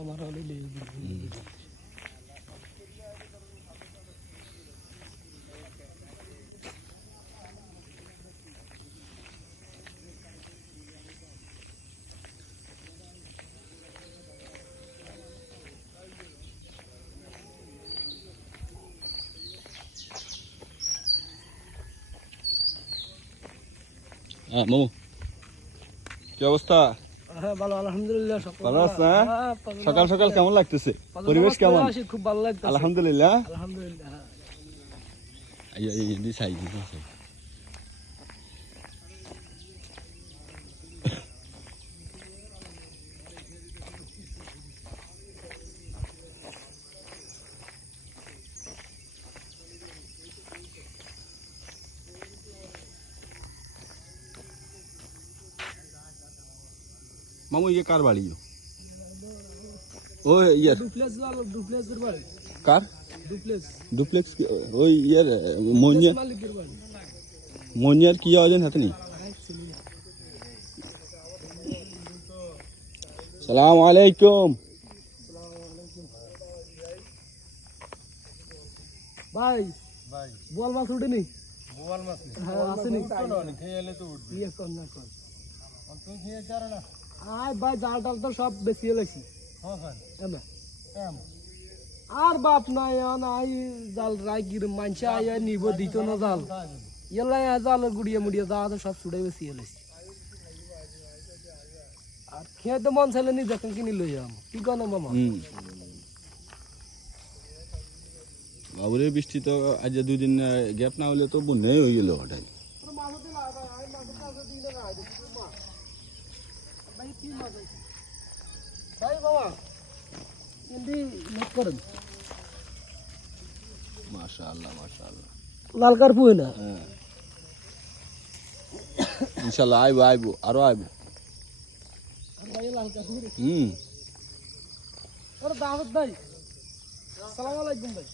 আমার হলে মামু কি অবস্থা? হ্যাঁ ভালো আলহামদুলিল্লাহ। ভালো আছেন? সকাল সকাল কেমন লাগতেছে? পরিবেশ কেমন? খুব ভালো লাগতেছে আলহামদুলিল্লাহ। আলহামদুলিল্লাহ। এই সাই মামু ये कार वाली हो ओ यार ডুপ্লেক্স এর বাড়ি कार ডুপ্লেক্স डुप्लेक्स ओ यार मोनियर মালিকের বাড়ি मोनियर की आवाज है नहीं सलाम वालेकुम ভাই ভাই বোয়াল মাছ উঠেনি বোয়াল মাছ নেই হ্যাঁ আসেনি খেয়ে এলে তো উঠবে ইয়ে কর না কর তুই খেয়ে চার না আয় ভাই জাল টাল তো সব বেশি হলেছি হ্যাঁ স্যার এমে এম আর বাপ নাই আই জাল রাই গির মানছে আয় নিব দিত না জাল এলাই জাল গুড়িয়ে মুড়িয়ে যা আছে সব ছুড়ে বেশি হলেছি আর খেতে মন চাইলে নি যখন কিনি লই যাম কি কন মামা বাবুরে বৃষ্টি তো আজ দুই দিন গ্যাপ না হলে তো বন্যাই হয়ে গেল ওটাই ভাই বাবা ইন্দি নেট করেন মাশাআল্লাহ মাশাআল্লাহ লাল কার পুই না হ্যাঁ ইনশাআল্লাহ আইবো আরো আইবো ভাই লাল কার পুই হুম ওরে দাওয়াত ভাই আসসালামু আলাইকুম ভাই